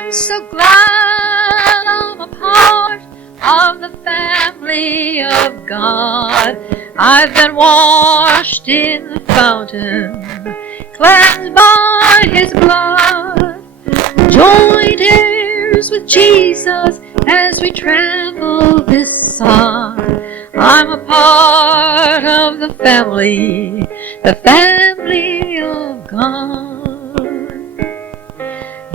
I'm so glad I'm a part of the family of God. I've been washed in the fountain, cleansed by His blood, joint heirs with Jesus as we travel this song. I'm a part of the family of God.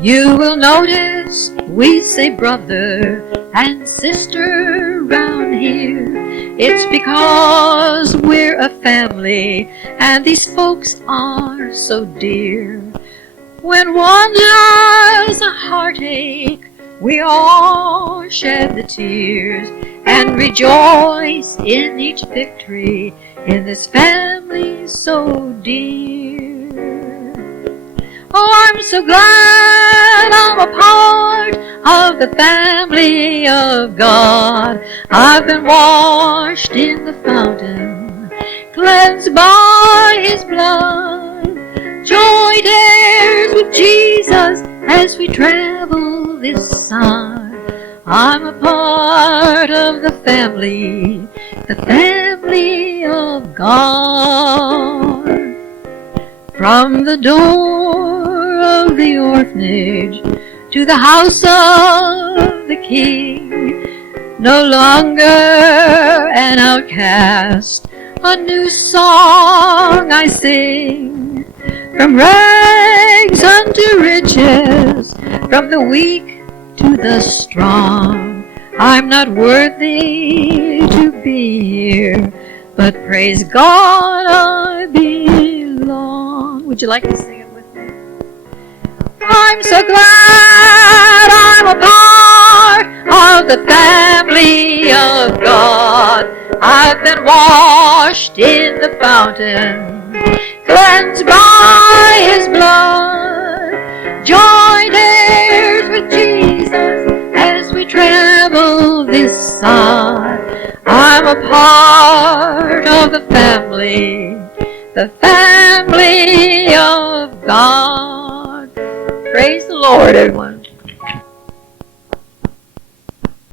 You will notice we say brother and sister round here. It's because we're a family and these folks are so dear. When one has a heartache, we all shed the tears and rejoice in each victory in this family so dear. Oh, I'm so glad I'm a part of the family of God. I've been washed in the fountain, cleansed by His blood, joint heirs with Jesus as we travel this side. I'm a part of the family of God. From the door of the orphanage to the house of the King, no longer an outcast, a new song I sing. From rags unto riches, from the weak to the strong, I'm not worthy to be here, but praise God I belong. Would you like to sing it with me? I'm so glad I'm a part of the family of God. I've been washed in the fountain, cleansed by His blood, joint heirs with Jesus as we travel this side. I'm a part of the family of God. Praise the Lord, everyone.